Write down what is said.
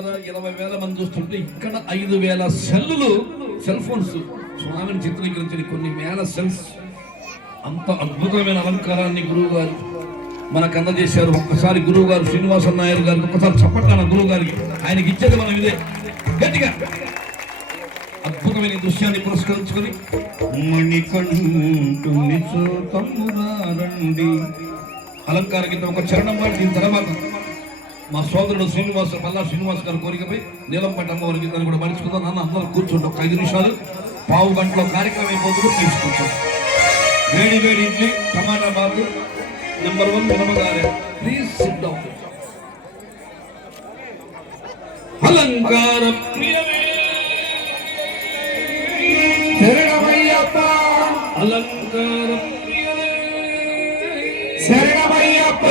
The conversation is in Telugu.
మిత్రులారా 20,000 మంది చూస్తుంటే ఇక్కడ 5,000 సెల్లులు సెల్ ఫోన్స్ స్వామిని చిత్రీకరించిన కొన్ని వేల సెల్స్. అంత అద్భుతమైన అలంకారాన్ని గురువు గారు మనకు అందజేశారు. ఒక్కసారి గురువు గారు శ్రీనివాస నాయర్ గారికి ఒక్కసారి చప్పట్టాను. గురువు గారికి ఆయనకి ఇచ్చేది మనం ఇదే గట్టిగా. అద్భుతమైన దృశ్యాన్ని పురస్కరించుకొని మణికంఠుని చూతమురారండి అలంకార గీత ఒక చరణం పాడి దీని తర్వాత మా సోదరుడు పల్లా శ్రీనివాస్ గారి కోరికపై నీలంపట్టి అమ్మవారి గీతాన్ని కూడా మర్చుకుందాం. నాన్న అందరూ కూర్చోండి. ఒక 5 నిమిషాలు పావు గంటలో కార్యక్రమం అయిపోతుందో తీసుకుంటాం. వేడి వేడి ఇడ్లీ టమాటా బాబు నెంబర్ 1 మినమగారే. Please sit down. అలంకార ప్రియమే శరణమయ్యప్ప, అలంకార ప్రియమే శరణమయ్యప్ప.